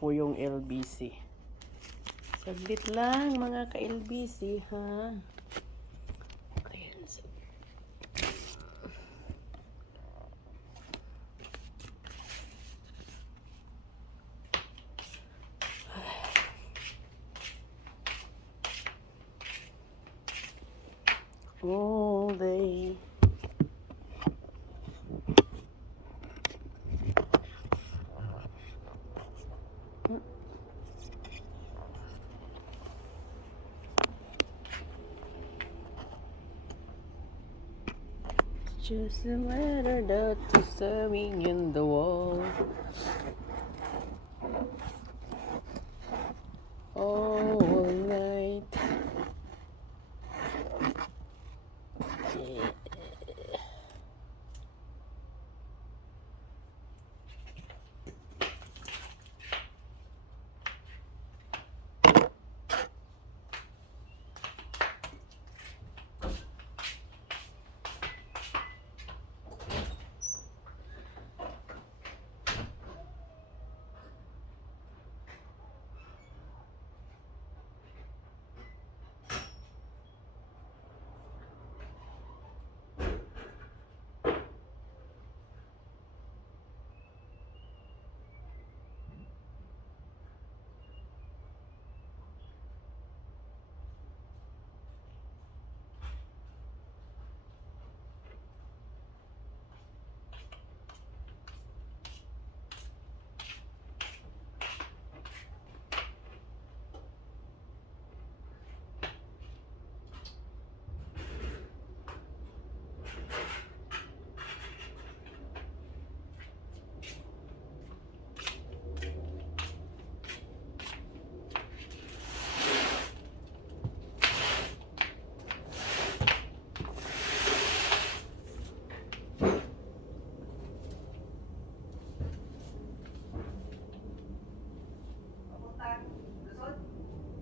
po yung LBC. Saglit lang mga ka-LBC, ha? Ayan. All day. Just a letter that's staring in the wall. All night. Yeah.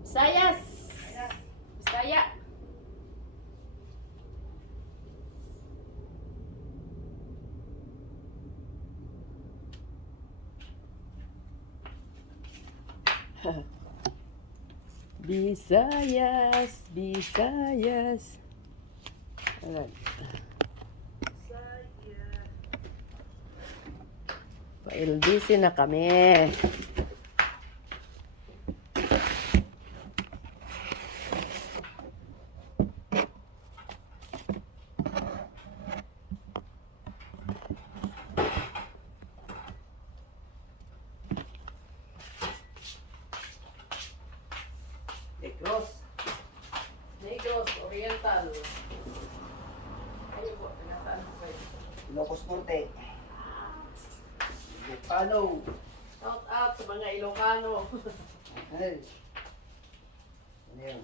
Sayas! Bisaya! Bisayas! Bisayas! Ayan. Pa-LBC na kami. Negros Oriental. Ayun po, pinasaan ko kayo. Ilocos Norte. Ilocano. Shout out sa mga Ilocano. Ay. Ano yun?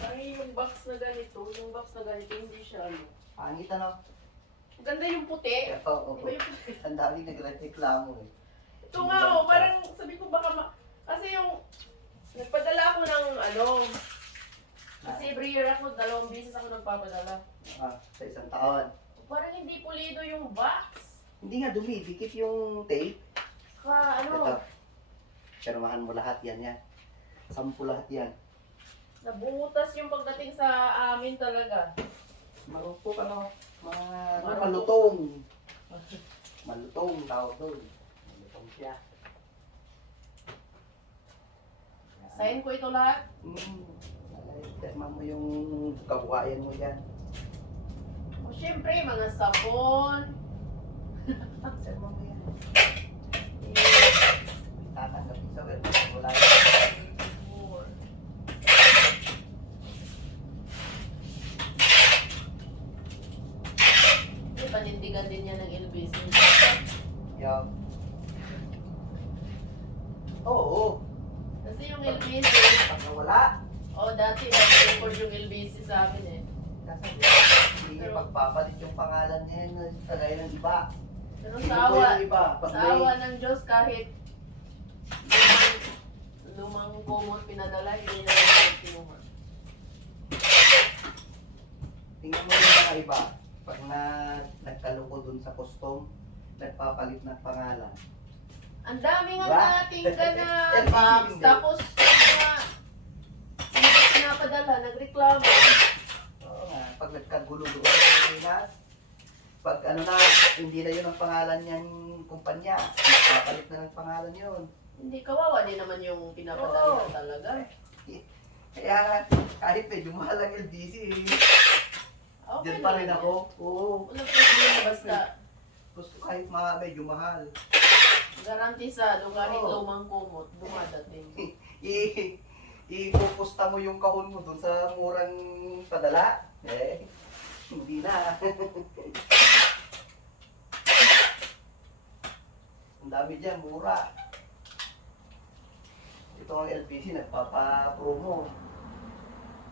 Ay, yung box na ganito, hindi siya ano. Pangit ano? Maganda yung puti. Oo. Iba yung puti. Ang daming nagreklamo eh. Ito nga oh, parang sabi ko baka kasi yung nagpadala ako ng ano, kasi every year ako, 2 beses ako nagpapadala. Sa isang taon. Parang hindi pulido yung box. Hindi nga dumidikit yung tape. Ano, Ito. Pirmahan mo lahat yan. 10 lahat yan. nabutas yung pagdating sa amin talaga. Marupok ano? Marupok. Malutong. Malutong tawag doon. Malutong siya. Sign ko ito lahat. Ay, pirma mo yung kabuhayan mo dyan. O syempre, mga sabon. Pirma mo yan. Eh, Tatanggapin sa web. Wala panindigan din niya ng LBC. Yup. Oo. Kasi yung LBC, Pag nawala, dati nag-record yung LBC sa amin eh. kasi hindi niya pagpapalit yung pangalan niya yun sa kagaya ng iba. Pero Hindi sa ko awa, yung iba. Pag sa may, awa ng Diyos kahit Yung kumot pinadala, hindi na lang kinuha. Tingnan mo yung mga iba. Pag nagkaluko dun sa custom, nagpapalit ng pangalan. Ang dami nga Diba? nating ka na LBC box, hindi. tapos mga hindi ko pinapadala, nagreklamo. Oo nga, pag nagkagulo doon sa Pilipinas, pag ano na, hindi na yun ang pangalan niyang kumpanya, nagpapalit na ng pangalan yun. Hindi, kawawa din naman yung pinapadala Oo. talaga. Kaya kahit medyo mahal ang LBC, Okay dyan pa rin lang ako. yan. Oo. Walang problema basta. Gusto kahit medyo mahal. Garantisado kahit Oo. lumang kumot, dumadating. Ipupusta mo yung kahon mo dun sa murang padala. Hindi na. Ang dami dyan, mura. Ito ang LBC, nagpapa-promo.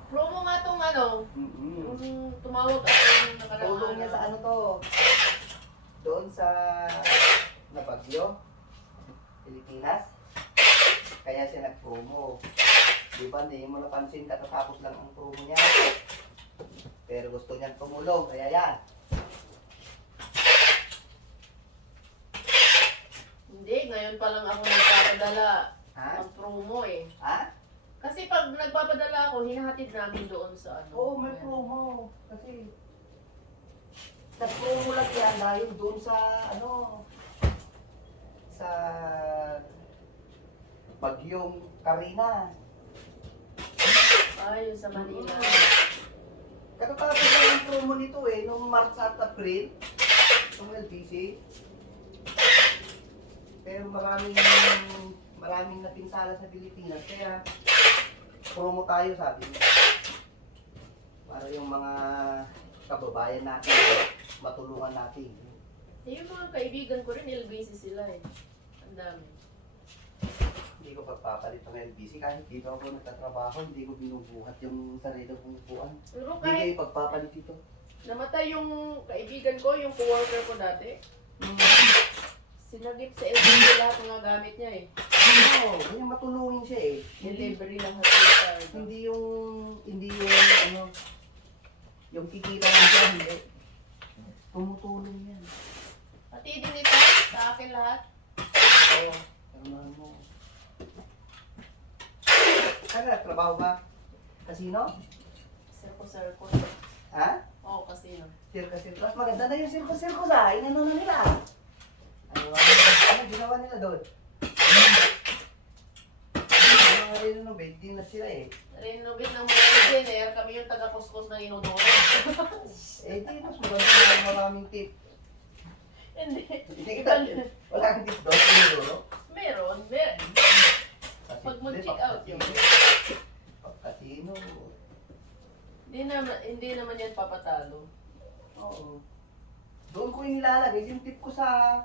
Promo nga tong ano, Mm-hmm. yung tumawag ako yung nakaraan. Tulong niya sa ano to. Doon sa Nabagyo, Pilipinas. Kaya siya nag-promo. Diba, hindi mo napansin katatapos lang ang promo niya. Pero gusto niyang tumulong, kaya yan. Hindi, ngayon pa lang ako nagpapadala Ha? ng promo eh. Ha? Kasi pag nagpapadala ako, hinahatid namin doon sa ano. Oo, may Ayan. promo. Kasi nag-promo lang yan dahil doon sa ano, sa Bagyong Karina. Ay, yun sa Manila. Katatapos lang ang promo nito eh, nung March at April, nung LBC. Pero maraming napinsala sa Pilipinas, kaya promo tayo sabi niya. Para yung mga kababayan natin, matulungan natin. Eh, yung mga kaibigan ko rin, LBC sila eh. Ang dami. Hindi ko pagpapalit ng LBC kahit dito ako nagtatrabaho, hindi ko binubuhat yung sarili kong upuan. Pero Hindi kahit kayo pagpapalit ito. namatay yung kaibigan ko, yung co-worker ko dati, sinagip sa LBC lahat ng mga gamit niya eh. Oo, yung matulungin siya eh. Delivery lang sila tayo. Hindi yung ano, yung kikita lang siya, hindi. Tumutulong yan. Pati din ito, sa akin lahat. Oo, tamahan mo. Ano, trabaho ba? Casino? Circo. Ha? Oo, casino. Circus. Mas maganda na yung circus ah. Inano na nila. Ano ginawa nila doon? Ano nga rin nung din na sila eh. Renovate ng mga engineer, kami yung taga-kuskus na inodoro. Eh di, mas maganda na maraming tip. Hindi. Hindi ka, wala kang tip doon, siguro. Meron. Pag mag-check out yun. Pag casino. Hindi naman yan papatalo. Oo. Doon ko yung nilalagay, yung tip ko sa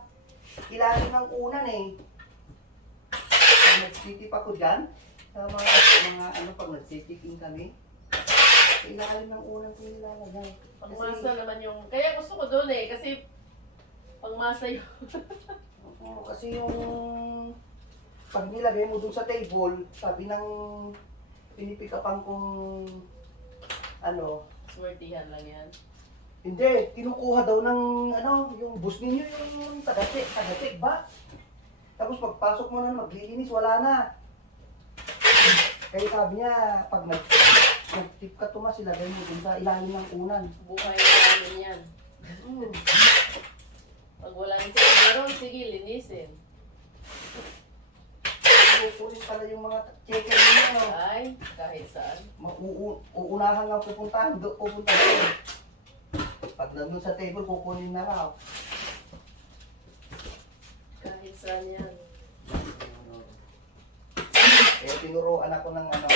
ilalim ng unan eh. Pag nag-tip ako dyan, sa mga ano, pag nag-check-in kami, sa ilalim ng unan ko yung nilalagay. Pangmasa naman yung... Kaya gusto ko doon eh, kasi pangmasa yun. Oo, kasi yung pag nilagay mo dun sa table, sabi ng pinipikapan kong ano, Swertihan lang yan. hindi, kinukuha daw ng ano, yung bus ninyo, yung taga-check ba? Tapos pagpasok mo na maglilinis, wala na. Kaya sabi niya, pag nag-tip ka tumas, ilagay mo dun sa ilalim ng unan. Buhay namin yan. Mm. Pag wala nang meron, sige, linisin. Pupulis pala yung mga checker ninyo. Ay, kahit saan. Uunahan nga pupunta doon. Pag nandun sa table, kukunin na raw. Kahit saan yan. Kaya tinuruan ako ng ano.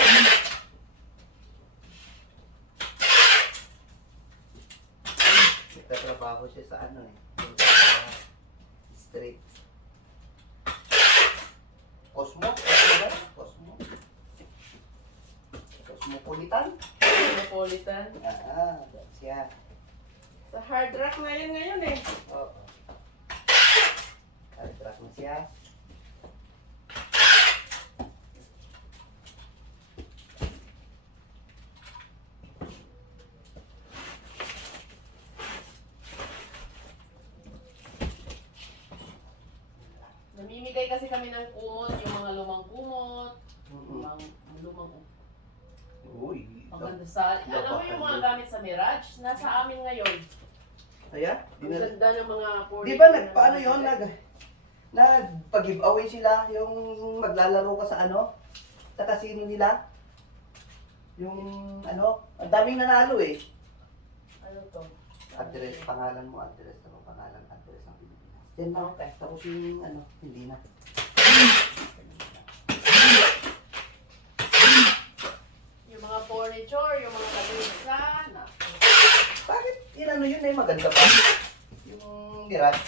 Nagtatrabaho siya sa ano eh. Sa street. Cosmo? Cosmopolitan? Metropolitan. That's yan. Sa hard rock na yun ngayon eh. Oo. Track mo siya. nagbibigay kasi kami ng kumot, yung mga lumang kumot, Mm-mm. lumang Uy. maganda sa, alam mo yung mga gamit sa Mirage, nasa amin ngayon. Kaya? Ang ganda ng mga Di ba nagpaano yun? Nagpag-giveaway sila yung maglalaro ka sa ano? Sa casino nila? Yung ano? Ang daming nanalo eh. Ano to? Address, pangalan mo, address. Ano pangalan, address ng Pilipinas. Yan lang, tapos yung ano, hindi na. Yung mga furniture, yung mga kamisa, Bakit inano yun eh, maganda pa? Yung Mirage.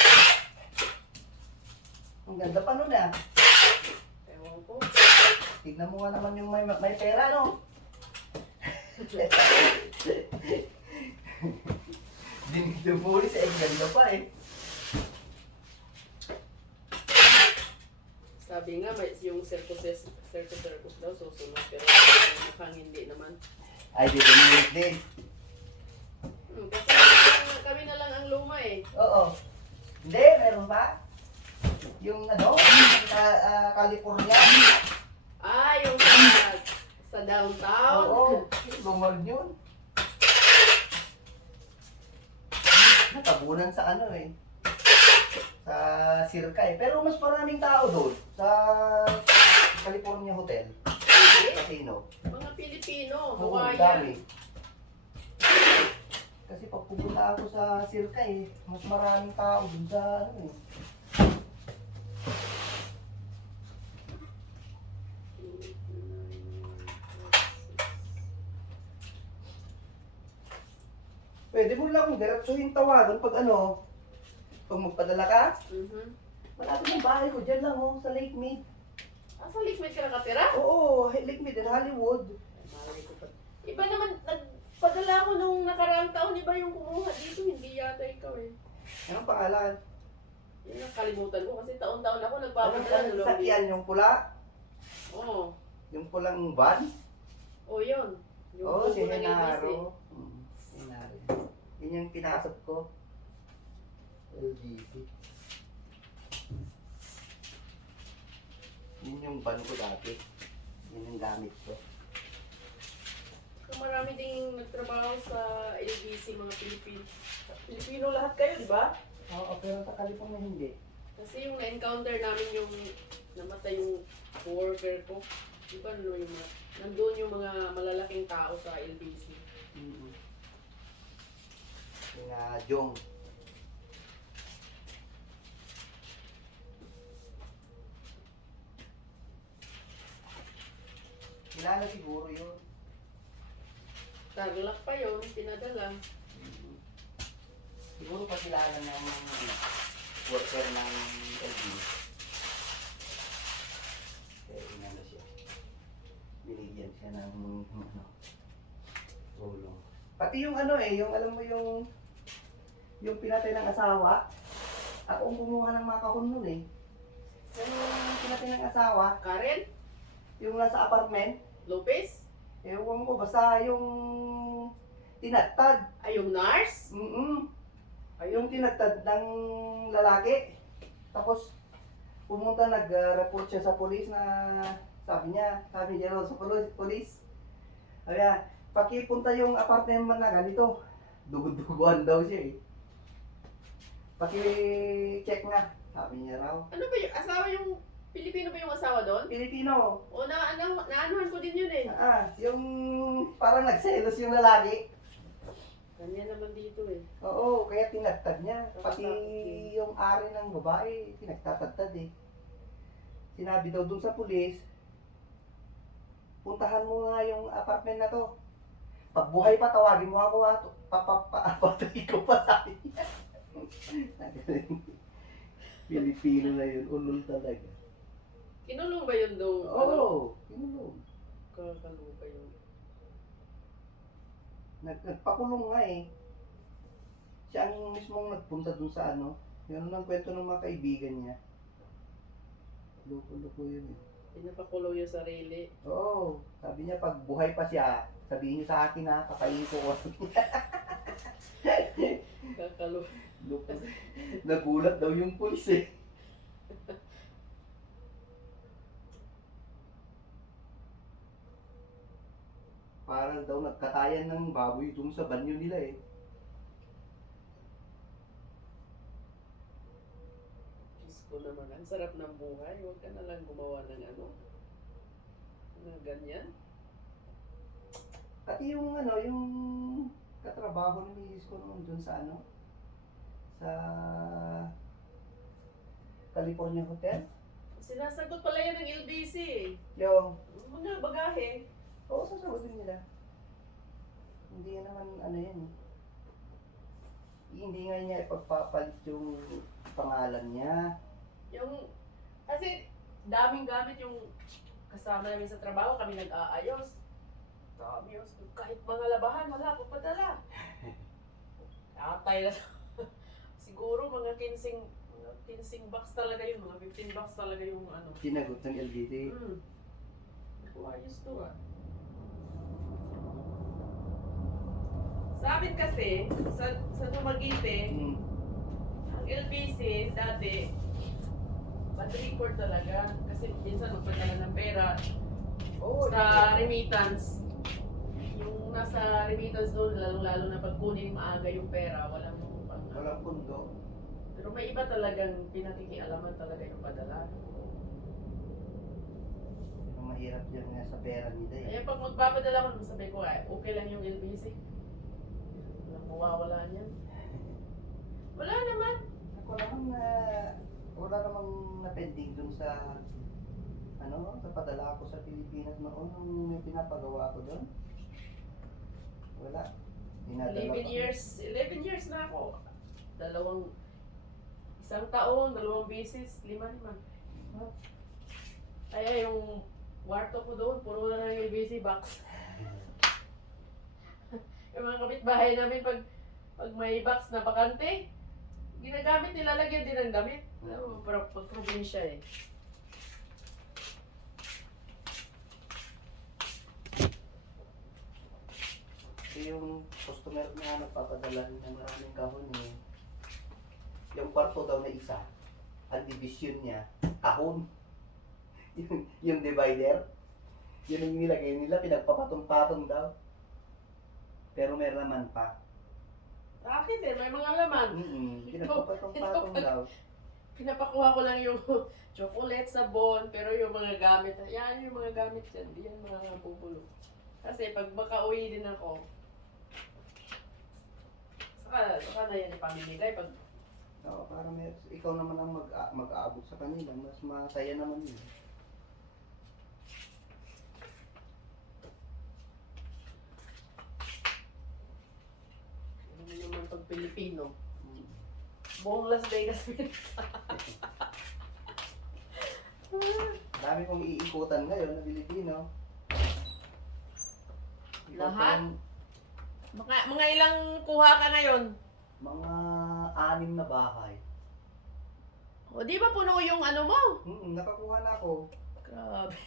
Ang ganda pa nun ah. ewan ko. Tignan mo nga naman yung may pera, no? Dinidumulis eh, ganda pa eh. Sabi nga, may yung circus daw susunod, pero mukhang hindi naman. Ay, di dumulis din. Kasi kami na lang ang luma eh. Oo. Hindi, meron pa. Yung ano, California. Ah, yung sa downtown. Oo, lumag yun. Natabunan sa ano eh. Sa Circa eh. Pero mas maraming tao doon. Sa California Hotel. Casino. Mga Pilipino, Oo, Hawaiian. dami. Kasi pag pupunta ako sa Circa eh, mas maraming tao doon sa ano eh. Pwede mo lang kung diretsuhin tawagan pag ano, pag magpadala ka. Malapit ng bahay ko, dyan lang oh, sa Lake Mead. Ah, sa Lakemate ka nakatira? Oo, Lake Mead in Hollywood. Ay, malay ko pa. Iba naman, nagpadala ako nung nakaraang taon, iba yung kumuha dito, hindi yata ikaw eh. Anong pangalan? Yun ang kalimutan ko kasi taon-taon ako Anong nagpapadala ng sakyan? Yung pula? Oo. Yung pulang van? Oh, yun. Yung Oo, logo si ng ABC. Henaro. Henaro. Yun yung pinasok ko. LGC. Yun yung van ko dati. Yun yung gamit ko. So, marami ding nagtrabaho sa LBC, mga Pilipino. Pilipino lahat kayo, di ba? Oo, pero sa California hindi. Kasi yung na-encounter namin yung namatay yung worker ko. Di ba yung mga, nandun yung mga malalaking tao sa LBC. Mm-hmm. Yung Jong. Kilala siguro yun. Tarlac pa yun, pinadala. Siguro pa kilala ng worker ng LG. Kaya inano siya. Binigyan siya ng ano, tulong. Pati yung ano eh, yung alam mo yung pinatay ng asawa. Ako ang kumuha ng mga kahon nun eh. Yung pinatay ng asawa, Karen? yung nasa apartment, Lopez? ewan ko, basta yung tinatad. Ay, yung nurse? Yung tinatad ng lalaki. Tapos, pumunta, nag-report siya sa polis na sabi niya raw sa polis. Kaya, pakipunta yung apartment na ganito. Duguduguan daw siya eh. Paki-check nga, sabi niya raw. Ano ba yung asawa yung Pilipino ba yung asawa doon? Pilipino. O naanuhan ko din yun eh. Yung parang nagselos yung lalaki. Ganyan naman dito eh. Oo, kaya tinagtad niya. Pati yung ari ng babae, pinagtatagtad eh. Sinabi daw dun sa pulis, puntahan mo nga yung apartment na to. Pag buhay pa, tawagin mo ako ha. Papatay ko pa sabi niya. Pilipino na yun, ulol talaga. Kinulong ba yun doon? Oo, kinulong. Kakaluka yun. Nagpakulong nga eh. Siya ang mismong nagpunta dun sa ano. Yun ang kwento ng mga kaibigan niya. Loko-loko yun eh. Pinapakulong yung sarili. Oo, sabi niya pag buhay pa siya, sabihin niyo sa akin ha, kakain ko. Kakaluka. Loko. Nagulat daw yung pulis eh. Parang daw nagkatayan ng baboy dun sa banyo nila eh. Diyos ko naman, ang sarap ng buhay. Huwag ka na lang gumawa ng ano. Mga ganyan. Pati yung yung katrabaho ni Miss ko noon dun sa sa California Hotel. Sinasagot pala yan ng LBC eh. Yung, Mga bagahe. oo, sasagutin nila. Hindi naman yan eh. Hindi nga niya ipagpapalit yung pangalan niya. Yung, kasi daming gamit yung kasama namin sa trabaho, kami nag-aayos. Ayos. Kahit mga labahan, wala ko padala. Atay na. Siguro mga 15 bucks talaga yun, mga 15 bucks talaga yung ano. Sinagot ng LBC. Ayos to ah. Sa amin kasi, sa Dumaguete, Hmm. ang LBC dati, bad record talaga. Kasi minsan magpadala ng pera Oo, sa remittance. Yung nasa remittance doon, lalo-lalo na pag kunin maaga yung pera, walang pang. walang pundo. Pero may iba talagang pinakikialaman talaga yung padala. Pero mahirap yan nga sa pera nila eh. Kaya pag magpapadala ko, sabi ko, ay, okay lang yung LBC. Walang mawawala niyan. Wala naman. Ako naman wala namang na-pending dun sa sa padala ko sa Pilipinas noon nung may pinapagawa ko doon. Wala. Dinadala 11 years na ako. Isang taon, 2 beses, 5. Kaya yung kwarto ko doon, puro na lang yung LBC box. Yung mga kapitbahay namin, pag may box na bakante, ginagamit, nilalagyan din ng damit. Pero pag probinsya eh. Kasi yung customer na nagpapadala rin ng maraming kahon eh. Yung kwarto daw na isa, ang division niya, kahon. yung divider, yun ang nilagay nila, pinagpapatong-patong daw. Pero may laman pa. Sa akin din, may mga laman. Pinagpapatong-patong daw. Pinapakuha ko lang yung chocolate, sabon, pero yung mga gamit, yan yung mga gamit dyan, di yan mga bubulong. Kasi pag makauwi din ako, saka na yan ipamimigay. Pag Oo, para ikaw naman ang mag-aabot sa kanila, mas masaya naman yun. ano naman pag Pilipino, buong Las Vegas. Dami kong iikutan ngayon na Pilipino. Ikaw Lahat? pa yung Mga ilang kuha ka ngayon? mga 6 na bahay. O di ba puno yung ano mo? Nakakuha na ako. Grabe.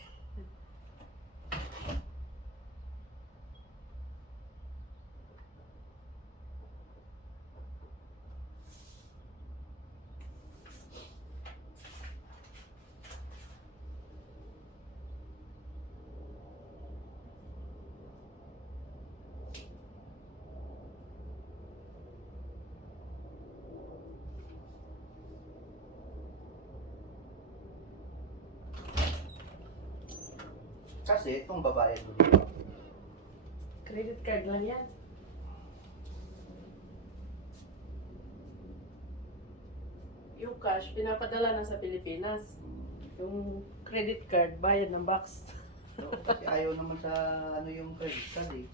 Kasi itong babae mo dito. Credit card lang yan. Yung cash, pinapadala na sa Pilipinas. Yung credit card, bayad ng box. So, kasi ayaw naman sa yung credit card eh.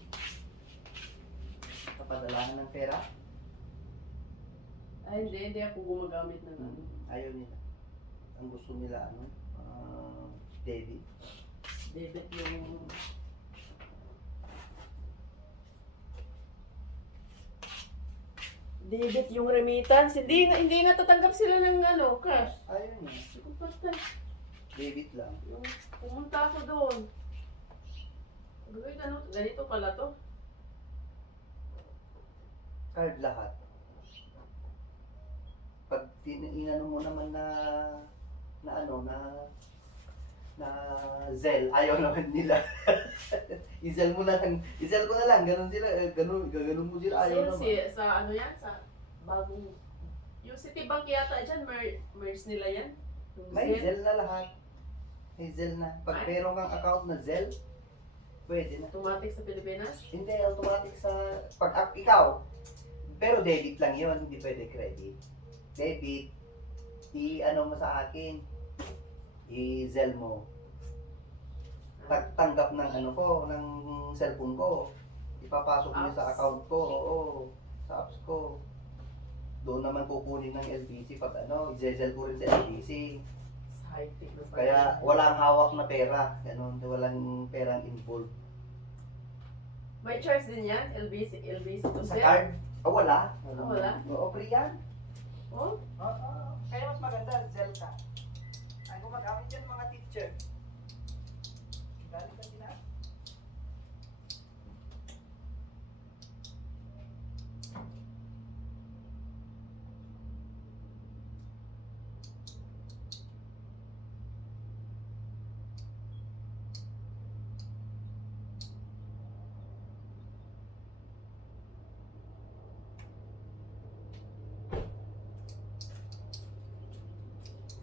Kapadalahan ng pera. Ay, hindi ako gumagamit ng ano. Ayaw nila. Ang gusto nila debit. Debit yung... Debit yung remittance. Hindi natatanggap sila ng ano, cash. Ayaw niya. Hindi ko patay. Debit lang. Yung pumunta ako doon. Gawin ano, ganito pala to. Card lahat. Pag inano mo naman na Zelle, ayaw naman nila. I-Zelle mo na lang. I-Zelle ko na lang. Ganun sila. Ganun mo sila. Ayaw So, naman. sa ano yan? Sa bagong... Yung Citibank yata dyan, merge nila yan? Yung May Zelle. Zelle na lahat. May Zelle na. Pag Ay? meron kang account na Zelle, pwede na. Automatic sa Pilipinas? Hindi, automatic sa... Pag ikaw, pero debit lang yon, hindi pwede credit. Debit, i-ano mo sa akin, i-Zelle mo. Tanggap ng ano ko, ng cellphone ko. Ipapasok mo sa Apps? account ko, oo, sa apps ko. Doon naman kukunin ng LBC pag ano, i-Zelle ko rin sa LBC. Sa high-tech na pala. Kaya walang hawak na pera, ganun, walang perang involved. May charge din yan? LBC to Sa Zelle? card, wala. Wala? Oo, free yan. Oh? Oo, kaya mas maganda, Zelle ka. Ay, gumagamit yan mga teacher. Galing ka sila.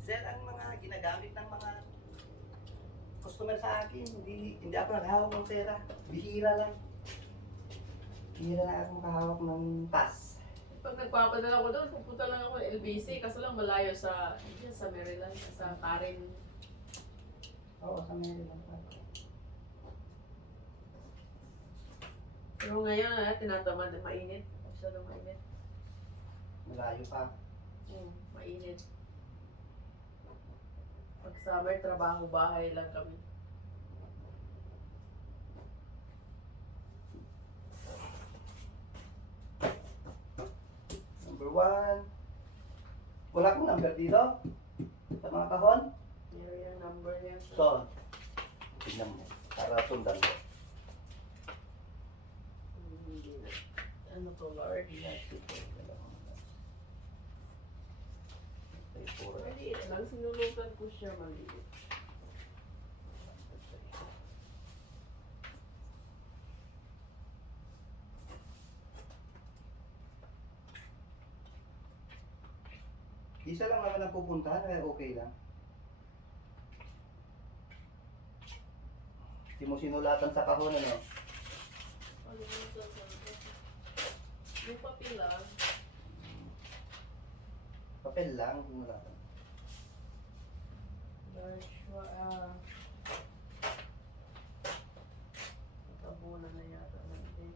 Zelle ang mga ginagamit ng mga customer sa akin. Hindi ako naghahawak ng pera. Bihira lang. Bihira lang ako makahawak ng tas. Pag nagpapadala ko doon, pupunta lang ako ng LBC kasi lang malayo sa Maryland, sa Karen. Oo, sa Maryland. Pero ngayon, tinatamad, mainit. Masyadong mainit. Malayo pa. Mainit. Pag summer, trabaho, bahay lang kami. Number 1. Wala akong number dito. Sa mga kahon. Area number yan. So, tignan mo. Para sundan mo. Hindi na. Ano to, Lord? Maliit lang. Sinulutan ko siya maliit. Isa lang naman ang pupuntahan, kaya okay lang. Hindi mo sinulatan sa kahon, ano? Yung papel lang. Papel lang, sinulatan. Joshua, natabunan na yata natin.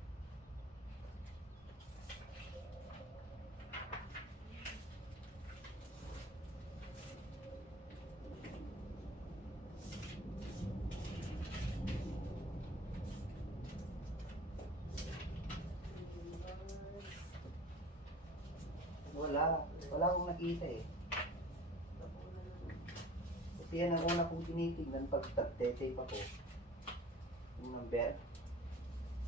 Wala akong nakita eh. Kasi yan ang una kong tinitignan pag tag-tape ako. Yung number,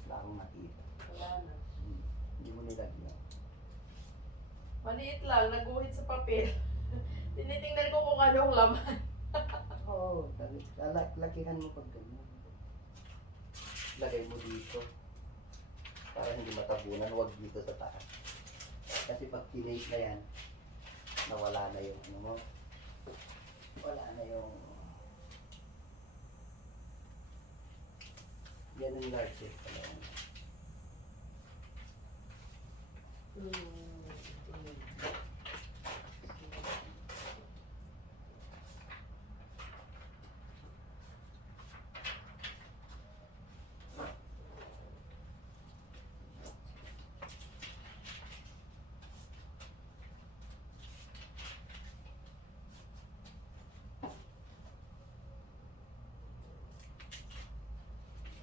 wala akong nakita. Wala na. Hindi mo nilagyan. Maliit lang, naguhit sa papel. Tinitingnan ko kung anong laman. Oo, lakihan mo pag ganyan. Lagay mo dito. Para hindi matabunan, huwag dito sa taas. Kasi pag tinate na yan, nawala na yung ano mo. Wala na yung... Yan ang large set pala yan.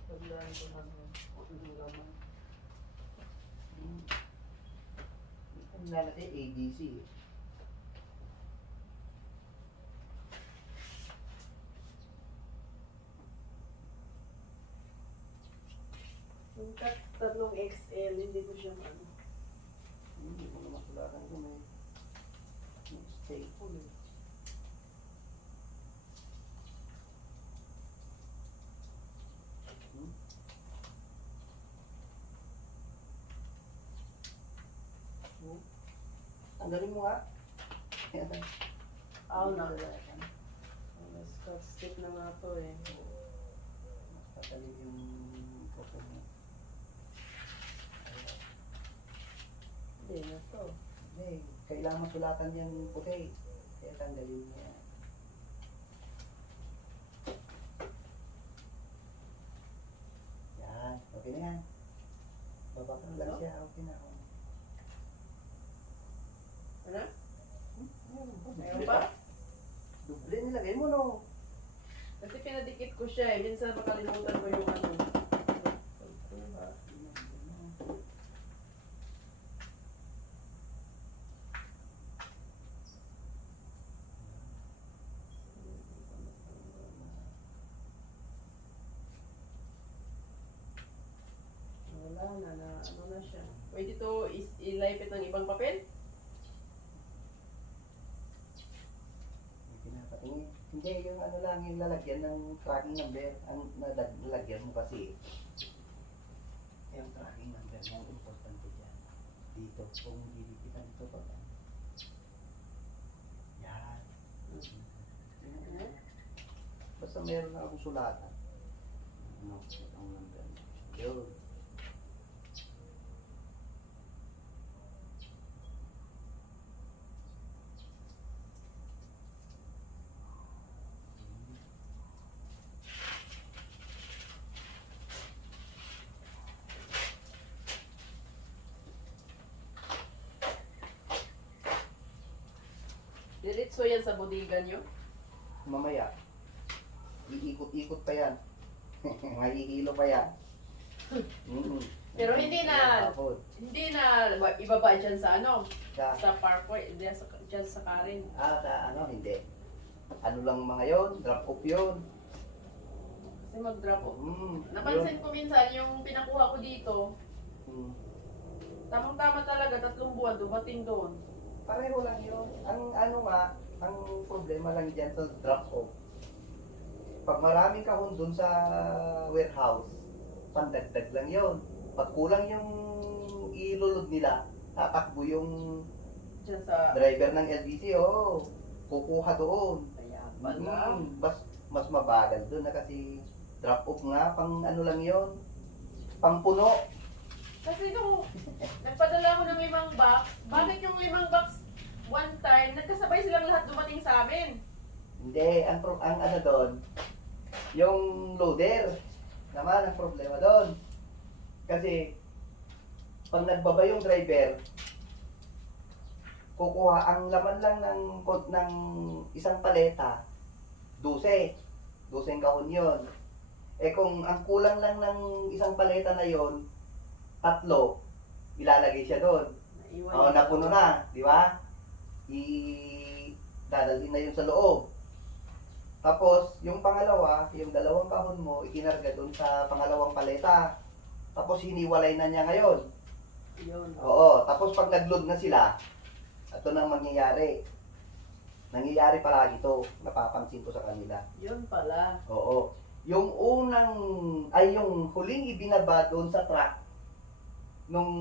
Taglaan ko lang yun. Yung laman. Ang lalaki, ABC. Yung tatlong XL, hindi ko siya ano. Hindi mo na masulatan ko may mistake. Tanggalin mo nga. Yan. Aw na. Scotch stick na nga to eh. Mas patalim yung puto mo. Hindi na to. Hindi, kailangan masulatan yung puti. Kaya tanggalin mo yan. Yan, okay na yan. Babakang lang siya, okay na. Ano? Meron Meron pa? Duble nilagay mo, no? Kasi pinadikit ko siya eh. Minsan makalimutan ko yung ano. Wala na, ano na siya. Pwede to ilipit ng ibang papel? Pinapatingin. Hindi, yung ano lang, yung lalagyan ng tracking number. Ang nalagyan mo kasi, yung tracking number yung importante dyan. Dito, kung dilipitan ito pa ba? Yan. Basta meron na akong sulatan. Ano, ang number. Yun. Diretso yan sa bodega nyo? Mamaya, iikot-ikot pa yan. Mahihilo pa yan. Pero hindi na- Tapos, Hindi na ibaba dyan sa ano? sa, Sa parkway, hindi dyan sa Karen. ano, hindi. Ano lang mga yon, drop off yun. Kasi mag-drop off. Yun. Napansin ko minsan yung pinakuha ko dito, Mm. tamang-tama talaga, 3 buwan, dumating doon. Pareho lang yun. Ang ano nga, ang problema lang dyan sa drop off. Pag maraming kahon dun sa warehouse, pandagdag lang yun. Pag kulang yung ilulod nila, tatakbo yung Dyan sa... driver ng LBC, kukuha doon. Kaya pala. Mas mabagal doon na kasi drop off nga, pang ano lang yon, pang puno. Kasi nung nagpadala ko ng 5 box, bakit yung 5 box one time, nagkasabay silang lahat dumating sa amin? Hindi, ang ano doon, yung loader, naman ang problema doon. Kasi, pag nagbaba yung driver, kukuha ang laman lang ng isang paleta, 12 kahon yun. Eh kung ang kulang lang ng isang paleta na yon, 3, ilalagay siya doon. Naiwan. Napuno na, di ba? Dadalhin na yun sa loob. Tapos, yung pangalawa, yung 2 kahon mo, ikinarga doon sa pangalawang paleta. Tapos, hiniwalay na niya ngayon. Yun. Oo, tapos pag nag-load na sila, ito nang mangyayari. Nangyayari palagi ito, napapansin ko sa kanila. Yun pala. Oo. Yung yung huling ibinaba doon sa truck, nung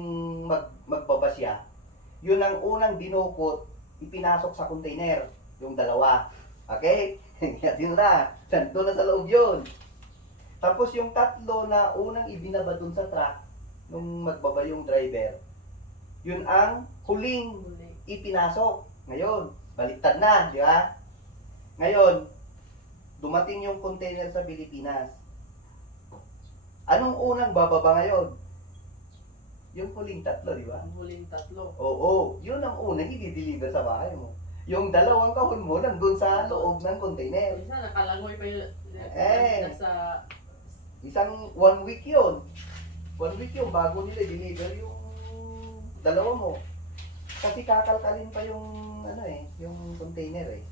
magbaba siya, yun ang unang dinukot, ipinasok sa container, yung 2. Okay? Yun na, nandun na sa loob yun. Tapos yung 3 na unang ibinaba doon sa truck, nung magbaba yung driver, yun ang huling Huli. ipinasok. Ngayon, baliktad na, di ba? Ngayon, dumating yung container sa Pilipinas. Anong unang bababa ngayon? Yung huling 3, di ba? Ang huling 3. Oo, yun ang unang i-deliver sa bahay mo. Yung 2 kahon mo nandun sa loob ng container. Minsan nakalangoy pa yung nasa... Isang 1 week yun. 1 week yun bago nila i-deliver yung 2 mo. Kasi kakalkalin pa yung yung container eh.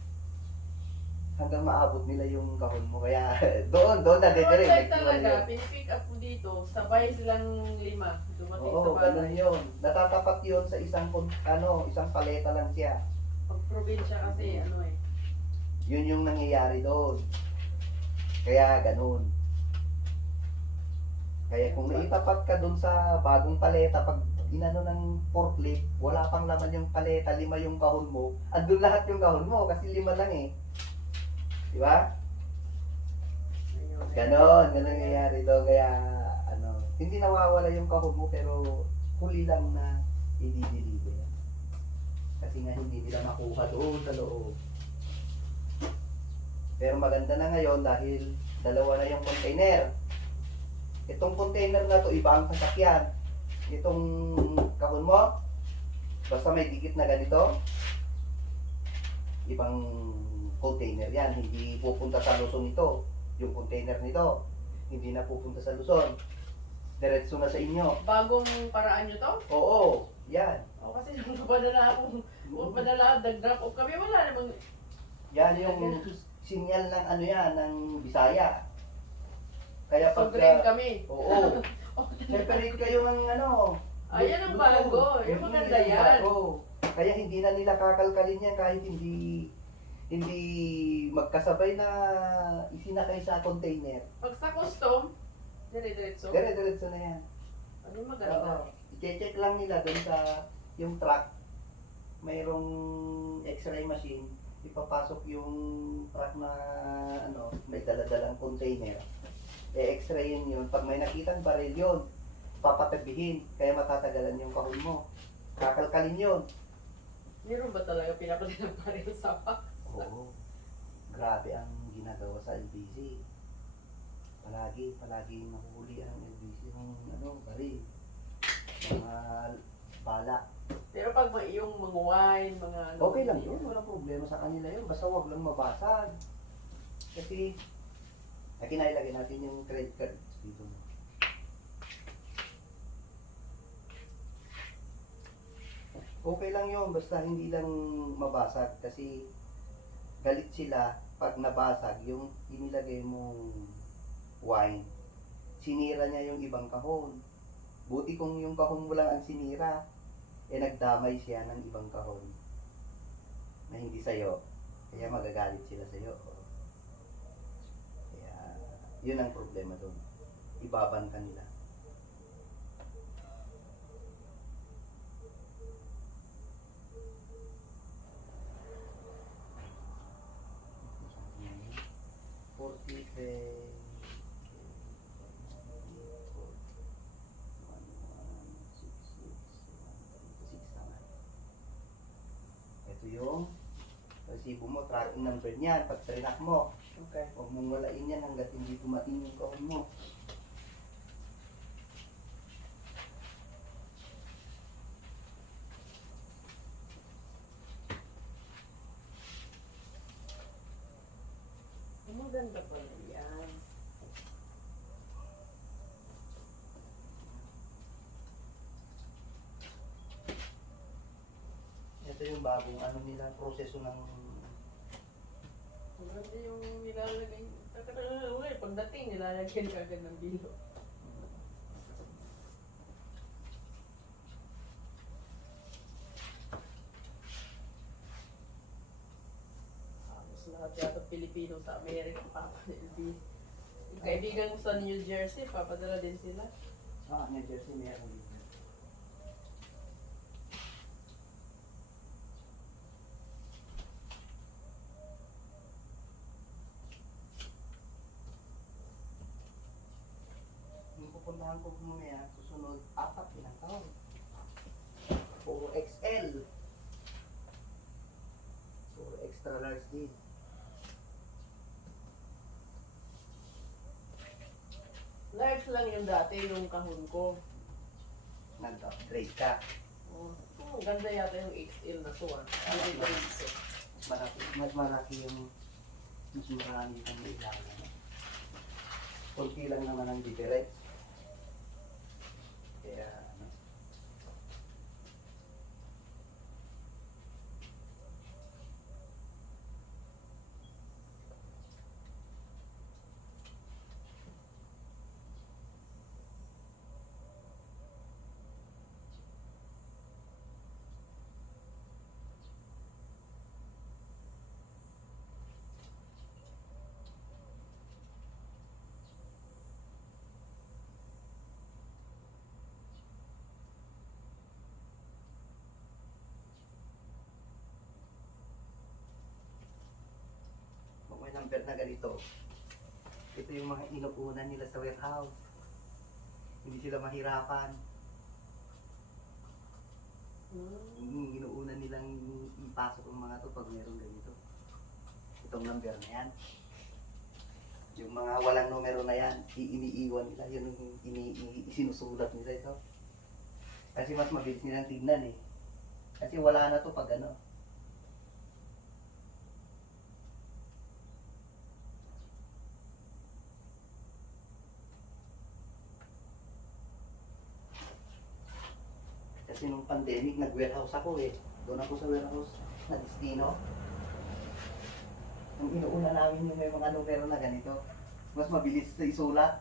Hanggang maabot nila yung kahon mo. Kaya doon na Pero dire. one time talaga, pinipick up ko dito, sabay silang 5 dumating sa Oo, ganun bahay. yun. Natatapat yun sa isang paleta lang siya. Pag probinsya kasi, Yun yung nangyayari doon. Kaya ganun. Kaya kung naitapat ka doon sa bagong paleta, pag inano ng forklift, wala pang laman yung paleta, 5 yung kahon mo, andun lahat yung kahon mo kasi 5 lang eh. Di ba? Ayun. Ganon nangyayari doon. Kaya, ano, hindi nawawala yung kahon mo pero huli lang na i-deliver. Kasi nga hindi nila makuha doon sa loob. Pero maganda na ngayon dahil dalawa na yung container. Itong container na to, iba ang sasakyan. Itong kahon mo, basta may dikit na ganito, ibang container yan. Hindi pupunta sa Luzon ito. Yung container nito, hindi na pupunta sa Luzon. Diretso na sa inyo. Bagong paraan nyo to? Oo, yan. O kasi nung padala, nag-drop off kami, wala namang... Yan yung sinyal ng ano yan, ng Bisaya. Kaya So, pag... green kami. Oo. Separate kayo ng ano. Ayan ang bago. Yung maganda yung yan. bago. Kaya hindi na nila kakalkalin yan kahit hindi magkasabay na isinakay sa container. Pag sa custom, dire-diretso. Dire-diretso na yan. Ano yung maganda? Oo. I-check lang nila doon sa yung truck. Mayroong x-ray machine. Ipapasok yung truck na ano, may daladalang container. E-x-rayin yun. Pag may nakitang baril yun, papatabihin. Kaya matatagalan yung kahon mo. Kakalkalin yun. Meron ba talaga pinapadala pa rin sa box? Oo. Grabe ang ginagawa sa LBC. Palagi nakuhuli ang LBC ng ano, baril. Mga bala. Pero pag yung mga wine, mga ano... Okay lang yun, walang problema sa kanila yun. Basta wag lang mabasag. Kasi, kinailagay natin yung credit card dito. Okay lang yun, basta hindi lang mabasag. Kasi, galit sila pag nabasag yung inilagay mong wine. Sinira niya yung ibang kahon. Buti kung yung kahon mo lang ang sinira, nagdamay siya ng ibang kahon na hindi sa'yo. Kaya magagalit sila sa'yo. Kaya, yun ang problema doon. Ibaban ka nila. Ito yung resibo mo, tracking number niyan. Pag trinak mo, Okay. huwag mong walain yan hanggat hindi dumating yung kahon mo. Maganda pala yan. Ito yung bagong ano nila, proseso ng Maganda yung nilalagay. Pagdating, nilalagyan ka agad ng bilo. Tapos lahat yata Pilipino sa Amerika, papadala. Yung kaibigan ko sa New Jersey, papadala din sila. New Jersey meron dito. Yung pupuntahan ko mamaya, susunod 4 ilang taon. Puro XL. Puro extra large din. Large lang yung dati, yung kahon ko. Nag-upgrade ka. Ganda yata yung XL na to ah. Hindi ba yung iso? Mas malaki yung mas marami kang ilalim. Kunti lang naman ang difference. Kaya ano. na ganito. Ito yung mga inuunan nila sa warehouse. Hindi sila mahirapan. Inuunan nilang ipasok ang mga to pag meron ganito. Itong number na yan. Yung mga walang numero na yan, iniiwan nila. Yun yung isinusulat nila ito. Kasi mas mabilis nilang tignan eh. Kasi wala na to pag ano. Kasi nung pandemic, nag-warehouse ako eh. Doon ako sa warehouse na Destino. Nung inuuna namin yung may mga numero na ganito, mas mabilis sa isulat.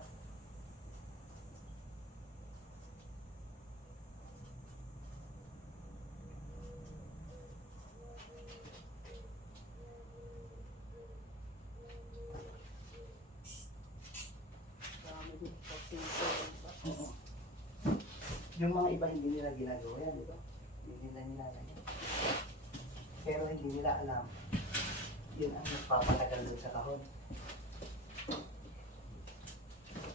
Dami din procedure. Oo. Yung mga iba hindi nila ginagawa yan, di ba? Hindi nila nilalagay. Pero hindi nila alam. Yun ang nagpapatagal doon sa kahon.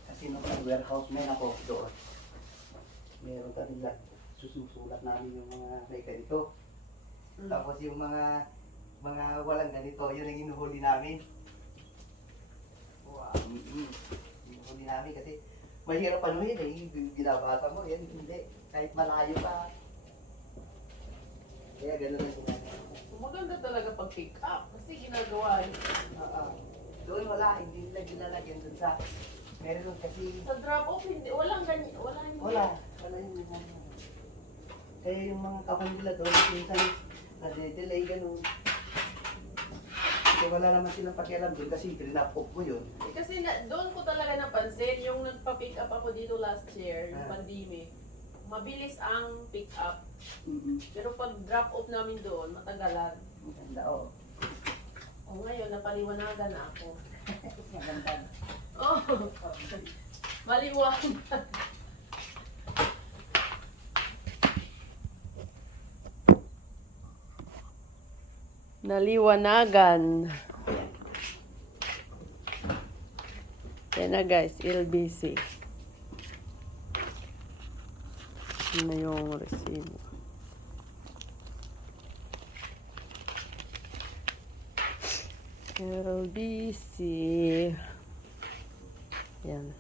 Kasi nung warehouse man ako doon, meron kami susulat namin yung mga may ganito. Tapos yung mga walang ganito, yun ang inuhuli namin. Wow. Inuhuli namin kasi mahirap panuhin eh. Binabasa mo, yan hindi. Kahit malayo pa. Kaya gano'n ang ginagawa. Maganda talaga pag pick up kasi ginagawa yun. Doon wala, hindi nila ginalagyan doon sa... Meron kasi... Sa drop off, hindi, walang ganyan, wala hindi. Wala yung ginagawa. Kaya yung mga kahon nila doon, minsan nade-delay gano'n. Kasi wala naman silang pakialam doon kasi pinapok mo yun. Eh, kasi doon ko talaga napansin, yung nagpa-pick up ako dito last year, yung pandemic, mabilis ang pick up. Pero pag drop off namin doon, matagalan. Maganda, oo. O ngayon, napaliwanagan na ako. Maganda. Oh, maliwanag. Naliwanagan. Yan na guys, LBC. Yun na yung resibo. LBC. Yan.